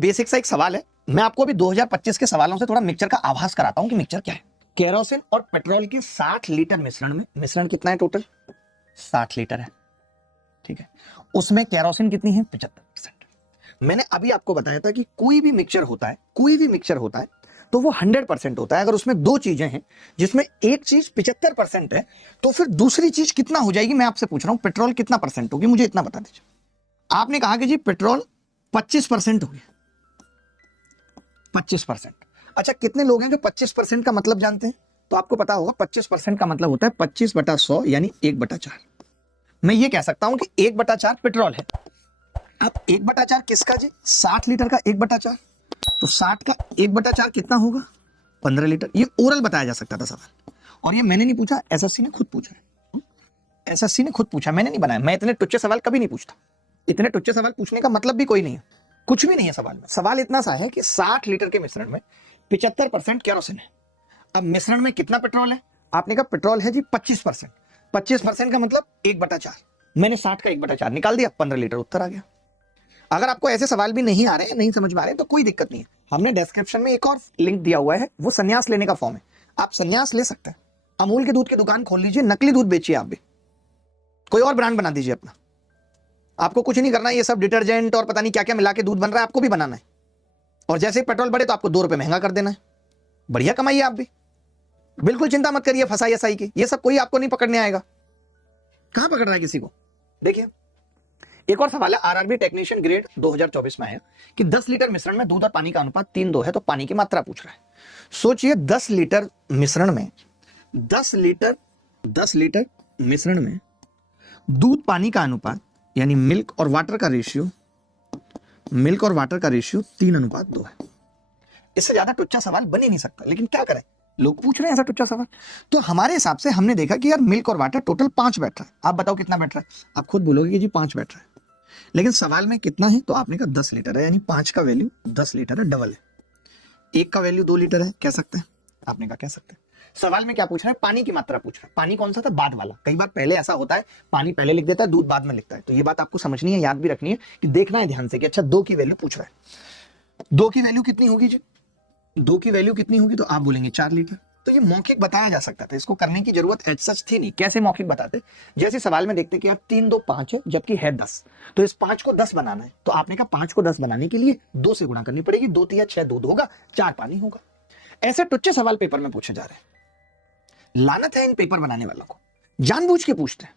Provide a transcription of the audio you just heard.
Basic सा एक सवाल है, मैं आपको अभी 2025 के सवालों से थोड़ा मिक्सचर का आभास कराता हूं कि मिक्सचर क्या है। केरोसिन और पेट्रोल के 60 लीटर मिश्रण में, मिश्रण कितना है टोटल? 60 लीटर है, ठीक है। उसमें केरोसिन कितनी है? 75%। मैंने अभी आपको बताया था कि कोई भी मिक्सचर होता है, कोई भी मिक्सचर होता है तो वो 100% होता है। अगर उसमें दो चीजें हैं जिसमें एक चीज 75% है तो फिर दूसरी चीज कितना हो जाएगी? मैं आपसे पूछ रहा हूं पेट्रोल कितना परसेंट होगी, मुझे इतना बता दीजिए। आपने कहा कि जी पेट्रोल 25% होगी, 25%। अच्छा, कितने लोग हैं जो 25% का मतलब जानते हैं? तो आपको पता होगा 25% का मतलब होता है 25/100 यानी 1/4। मैं ये कह सकता हूं कि 1/4 पेट्रोल है। अब 1/4 किसका जी? 60 लीटर का 1/4, तो 60 का 1/4 कितना होगा? 15 लीटर। ये ओरल बताया जा सकता था सवाल, और ये मैंने नहीं पूछा, एसएससी ने खुद पूछा है। एसएससी ने खुद पूछा, मैंने नहीं बनाया। मैं इतने टुच्चे सवाल कभी नहीं पूछता। इतने टुच्चे सवाल पूछने का मतलब भी कोई नहीं है, कुछ भी नहीं है सवाल में। सवाल इतना सा है कि 60 लीटर के मिश्रण में 75% केरोसिन है। अब मिश्रण में कितना पेट्रोल है? आपने कहा पेट्रोल है जी 25%। 25% का मतलब 1/4। मैंने 60 का 1/4 निकाल दिया, 15 लीटर उत्तर आ गया। अगर आपको ऐसे सवाल भी नहीं आ रहे हैं, नहीं समझ में आ रहे हैं, तो कोई दिक्कत नहीं है। हमने डिस्क्रिप्शन में एक और लिंक दिया हुआ है, वो संन्यास लेने का फॉर्म है। आप संन्यास ले सकते हैं। अमूल के दूध की दुकान खोल लीजिए, नकली दूध बेचिए आप भी, कोई और ब्रांड बना दीजिए अपना। आपको कुछ नहीं करना है, ये सब डिटर्जेंट और पता नहीं क्या क्या मिला के दूध बन रहा है, आपको भी बनाना है। और जैसे ही पेट्रोल बढ़े तो आपको 2 रुपए महंगा कर देना है। बढ़िया कमाइए आप भी, बिल्कुल चिंता मत करिए फसाई एसआई की, ये सब कोई आपको नहीं पकड़ने आएगा। कहां पकड़ रहा है किसी को? देखिए एक और सवाल है, आरआरबी टेक्नीशियन ग्रेड 2024 में आया कि 10 लीटर मिश्रण में दूध और पानी का अनुपात 3:2 है, तो पानी की मात्रा पूछ रहा है। सोचिए 10 लीटर मिश्रण में, 10 लीटर मिश्रण में दूध पानी का अनुपात यानी मिल्क और वाटर का रेशियो 3:2 है। इससे ज्यादा टुच्चा सवाल बन ही नहीं सकता, लेकिन क्या करें, लोग पूछ रहे हैं ऐसा टुच्चा सवाल। तो हमारे हिसाब से हमने देखा कि यार मिल्क और वाटर टोटल 5 बैठ रहा है। आप बताओ कितना बैठ रहा है? आप खुद बोलोगे कि जी 5 बैठ रहा है, लेकिन सवाल में कितना है? तो आपने कहा 10 लीटर है, यानी 5 का वैल्यू 10 लीटर है, डबल है। 1 का वैल्यू 2 लीटर है, कह सकते हैं? आपने कहा कह सकते हैं। सवाल में क्या पूछ रहा है? पानी की मात्रा पूछ रहा है। पानी कौन सा था? बाद वाला। कई बार पहले ऐसा होता है, पानी पहले लिख देता है, दूध बाद में लिखता है। तो ये बात आपको समझनी है, याद भी रखनी है कि देखना है ध्यान से कि अच्छा 2 की वैल्यू पूछ रहा है। 2 की वैल्यू कितनी होगी जी? 2 की वैल्यू कितनी होगी? तो आप बोलेंगे 4 लीटर। तो ये मौखिक बताया जा सकता था, इसको करने की जरूरत एज सच थी नहीं। कैसे मौखिक बताते? जैसे सवाल में देखते कि यार 3 2 5 है, जबकि है 10, तो इस 5 को 10 बनाना है। तो आपने कहा 5 को 10 बनाने के लिए 2 से गुणा करनी पड़ेगी। 2 3 6 दूध होगा, 4 पानी होगा। ऐसे टुच्चे सवाल पेपर में पूछे जा रहे हैं। लानत है इन पेपर बनाने वालों को, जानबूझ के पूछते हैं।